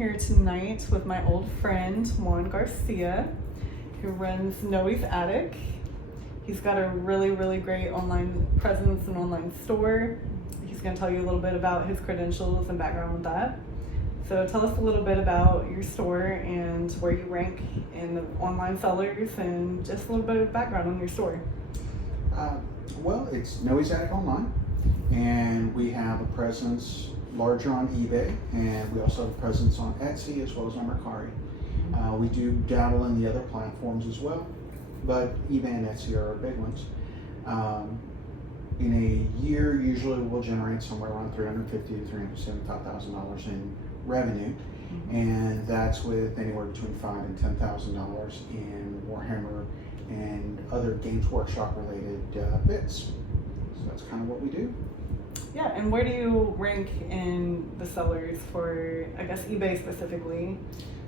here tonight with my old friend Juan Garcia, who runs Noe's Attic. He's got a really, really great online presence and online store. He's going to tell you a little bit about his credentials and background with that. So tell us a little bit about your store and where you rank in the online sellers and just a little bit of background on your store. Well, it's Noe's Attic Online, and we have a presence larger on eBay, and we also have a presence on Etsy as well as on Mercari. We do dabble in the other platforms as well, but eBay and Etsy are our big ones. In a year, usually we'll generate somewhere around $350,000 to $375,000 in revenue, and that's with anywhere between $5,000 and $10,000 in Warhammer and other Games Workshop related bits. So that's kind of what we do. Yeah, and where do you rank in the sellers for, I guess, eBay specifically?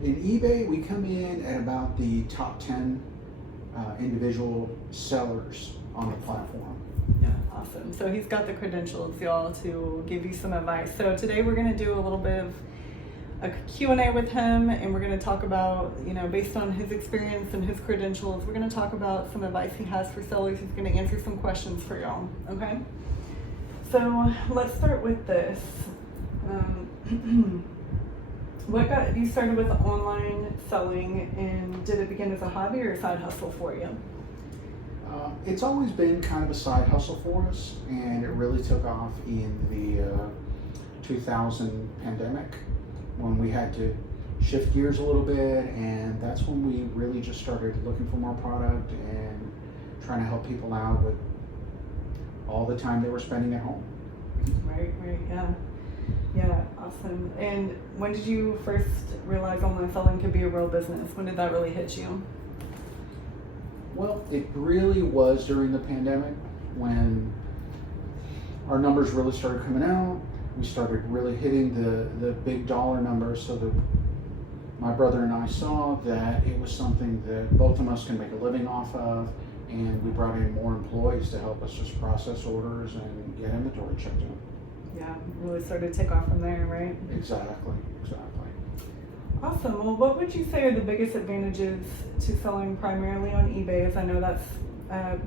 In eBay, we come in at about the top 10 individual sellers on the platform. Yeah, awesome. So he's got the credentials, y'all, to give you some advice. So today we're going to do a little bit of a Q&A with him, and we're going to talk about, based on his experience and his credentials, we're going to talk about some advice he has for sellers. He's going to answer some questions for y'all, okay? So let's start with this. What got you started with online selling, and did it begin as a hobby or a side hustle for you? It's always been kind of a side hustle for us, and it really took off in the 2000 pandemic when we had to shift gears a little bit, and that's when we really just started looking for more product and trying to help people out with all the time they were spending at home. Right, yeah. Yeah, awesome. And when did you first realize online selling could be a real business? When did that really hit you? Well, it really was during the pandemic when our numbers really started coming out. We started really hitting the big dollar numbers, so that my brother and I saw that it was something that both of us can make a living off of, and we brought in more employees to help us just process orders and get inventory checked in. Yeah, really started to take off from there, right? Exactly. Awesome. Well, what would you say are the biggest advantages to selling primarily on eBay, as I know that's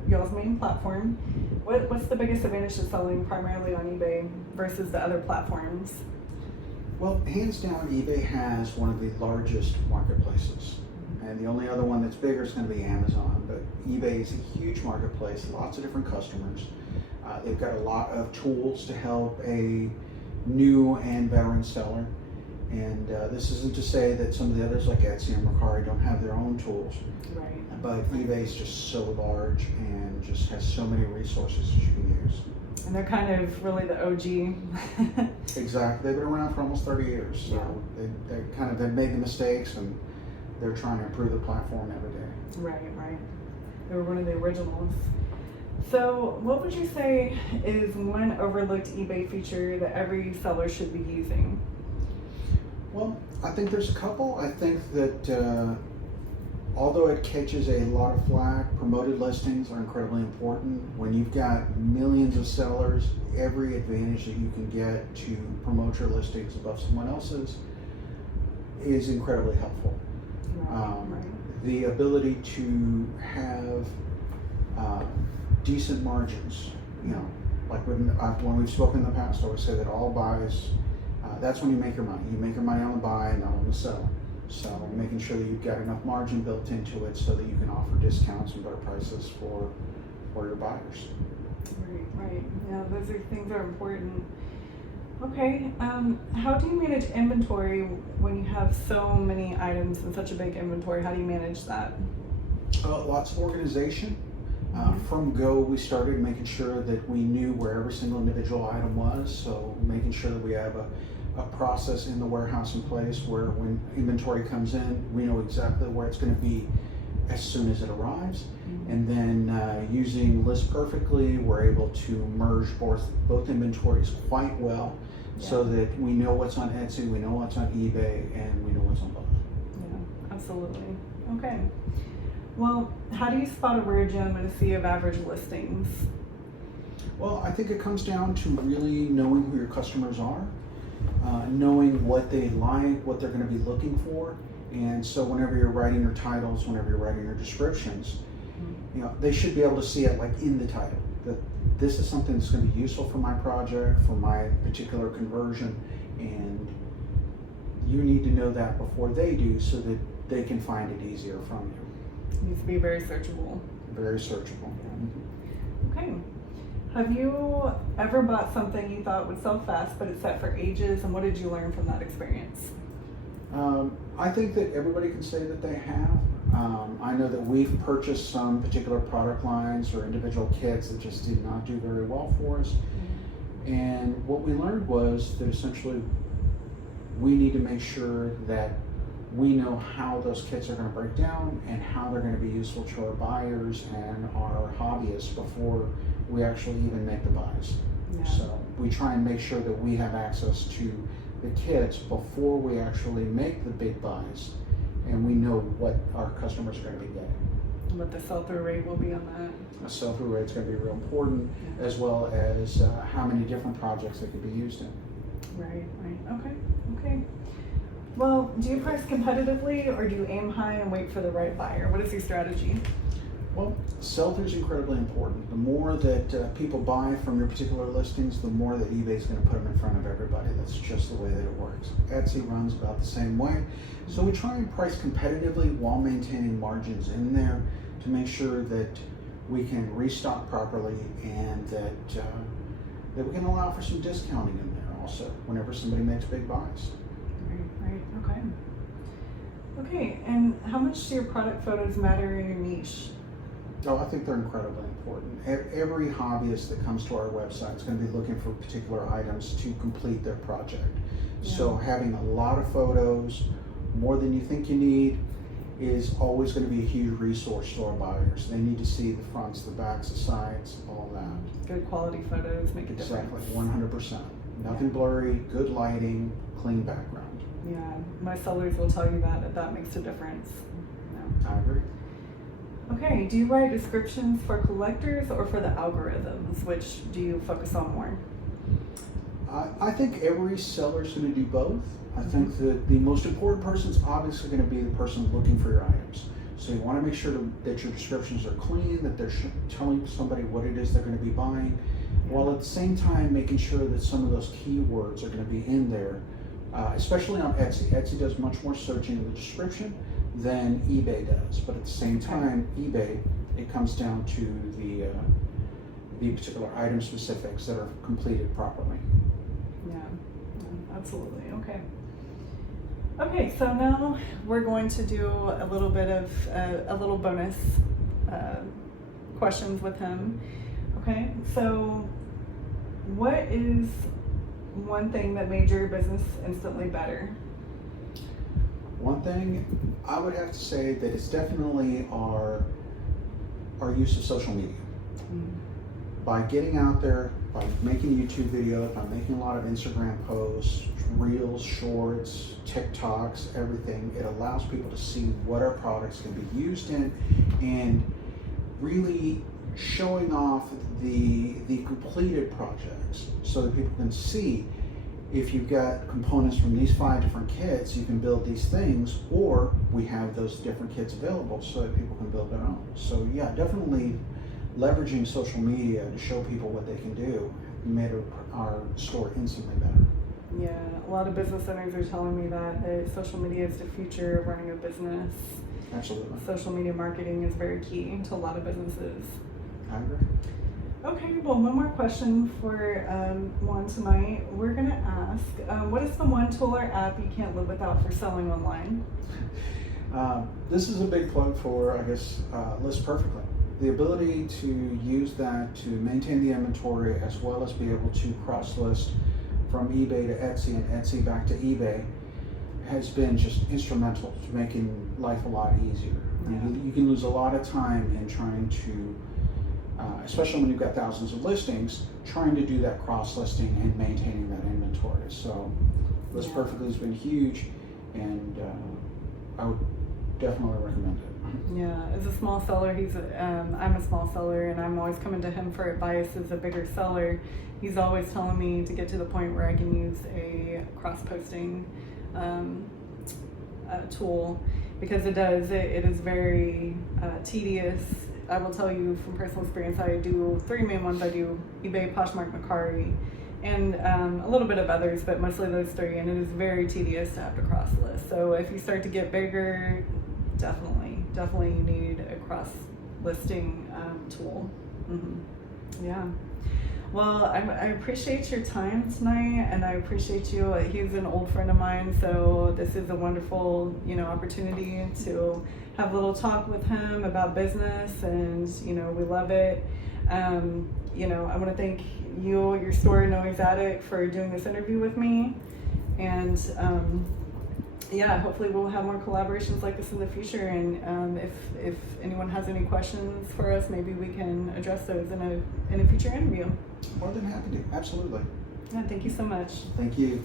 y'all's main platform? What's the biggest advantage to selling primarily on eBay versus the other platforms? Well, hands down, eBay has one of the largest marketplaces. And the only other one that's bigger is going to be Amazon. But eBay is a huge marketplace, lots of different customers. They've got a lot of tools to help a new and veteran seller. And this isn't to say that some of the others like Etsy and Mercari don't have their own tools. Right. But eBay is just so large and just has so many resources that you can use. And they're kind of really the OG. Exactly. They've been around for almost 30 years. So yeah. they've made the mistakes, and they're trying to improve the platform every day. Right. They were one of the originals. So what would you say is one overlooked eBay feature that every seller should be using? Well, I think there's a couple. I think that although it catches a lot of flack, promoted listings are incredibly important. When you've got millions of sellers, every advantage that you can get to promote your listings above someone else's is incredibly helpful. Right. The ability to have decent margins, like when we've spoken in the past, I always say that all buys, that's when you make your money. You make your money on the buy, not on the sell. So making sure that you've got enough margin built into it so that you can offer discounts and better prices for your buyers. Right. Yeah, those are things that are important. Okay, how do you manage inventory when you have so many items and such a big inventory? How do you manage that? Lots of organization. From go, we started making sure that we knew where every single individual item was, so making sure that we have a process in the warehouse in place where when inventory comes in, we know exactly where it's going to be as soon as it arrives. And then using List Perfectly, we're able to merge both inventories quite well, so that we know what's on Etsy, we know what's on eBay, and we know what's on both. Yeah, absolutely. Okay. Well, how do you spot a rare gem in a sea of average listings? Well, I think it comes down to really knowing who your customers are knowing what they like, what they're going to be looking for. And so whenever you're writing your titles, whenever you're writing your descriptions, you know, they should be able to see it like in the title, that this is something that's going to be useful for my project, for my particular conversion, and you need to know that before they do so that they can find it easier from you. It needs to be very searchable. Very searchable. Okay. Have you ever bought something you thought would sell fast, but it's set for ages, and what did you learn from that experience? I think that everybody can say that they have. I know that we've purchased some particular product lines or individual kits that just did not do very well for us. And what we learned was that essentially we need to make sure that we know how those kits are going to break down and how they're going to be useful to our buyers and our hobbyists before we actually even make the buys. Yeah. So we try and make sure that we have access to the kits before we actually make the big buys, and we know what our customers are going to be getting. What the sell-through rate will be on that. The sell-through rate is going to be real important, as well as how many different projects they could be used in. Right. Okay. Well, do you price competitively, or do you aim high and wait for the right buyer? What is your strategy? Well, sell-through is incredibly important. The more that people buy from your particular listings, the more that eBay is going to put them in front of everybody. That's just the way that it works. Etsy runs about the same way. So we try and price competitively while maintaining margins in there to make sure that we can restock properly and that we can allow for some discounting in there also whenever somebody makes big buys. Right. Okay, and how much do your product photos matter in your niche? Oh, I think they're incredibly important. Every hobbyist that comes to our website is going to be looking for particular items to complete their project. Yeah. So having a lot of photos, more than you think you need, is always going to be a huge resource to our buyers. They need to see the fronts, the backs, the sides, all that. Good quality photos make a difference. Exactly, 100%. Nothing blurry, good lighting, clean background. Yeah, my sellers will tell you that makes a difference. Yeah. I agree. Okay, do you write descriptions for collectors or for the algorithms? Which do you focus on more? I think every seller is going to do both. I think that the most important person is obviously going to be the person looking for your items. So you want to make sure that your descriptions are clean, that they're telling somebody what it is they're going to be buying, while at the same time making sure that some of those keywords are going to be in there, especially on Etsy. Etsy does much more searching in the description than eBay does, but at the same time, eBay, it comes down to the particular item specifics that are completed properly. Yeah, absolutely. Okay, so now we're going to do a little bit of a little bonus questions with him. Okay, so what is one thing that made your business instantly better? One thing, I would have to say that it's definitely our use of social media. By getting out there, by making YouTube videos, by making a lot of Instagram posts, Reels, Shorts, TikToks, everything, it allows people to see what our products can be used in and really showing off the completed projects so that people can see if you've got components from these 5 different kits, you can build these things, or we have those different kits available so that people can build their own. So yeah, definitely leveraging social media to show people what they can do made our store instantly better. Yeah, a lot of business owners are telling me that social media is the future of running a business. Absolutely. Social media marketing is very key to a lot of businesses. I agree. Okay, well, one more question for Juan tonight. We're going to ask, what is the one tool or app you can't live without for selling online? This is a big plug for, I guess, List Perfectly. The ability to use that to maintain the inventory as well as be able to cross-list from eBay to Etsy and Etsy back to eBay has been just instrumental to making life a lot easier. Yeah. You can lose a lot of time in trying to, especially when you've got thousands of listings, trying to do that cross-listing and maintaining that inventory. So List Perfectly has been huge, and I would definitely recommend it. Yeah, as a small seller, I'm a small seller, and I'm always coming to him for advice. As a bigger seller, he's always telling me to get to the point where I can use a cross-posting tool, because it is very tedious. I will tell you from personal experience, I do 3 main ones. I do eBay, Poshmark, Mercari, and a little bit of others, but mostly those 3, and it is very tedious to have to cross list. So if you start to get bigger, definitely you need a cross listing tool. Yeah. Well, I appreciate your time tonight, and I appreciate you. He's an old friend of mine, so this is a wonderful, opportunity to have a little talk with him about business, and we love it. I want to thank you, your store, Noe's Attic, for doing this interview with me, and hopefully we'll have more collaborations like this in the future. And if anyone has any questions for us, maybe we can address those in a future interview. More than happy to. Absolutely. Yeah, thank you so much. Thank you.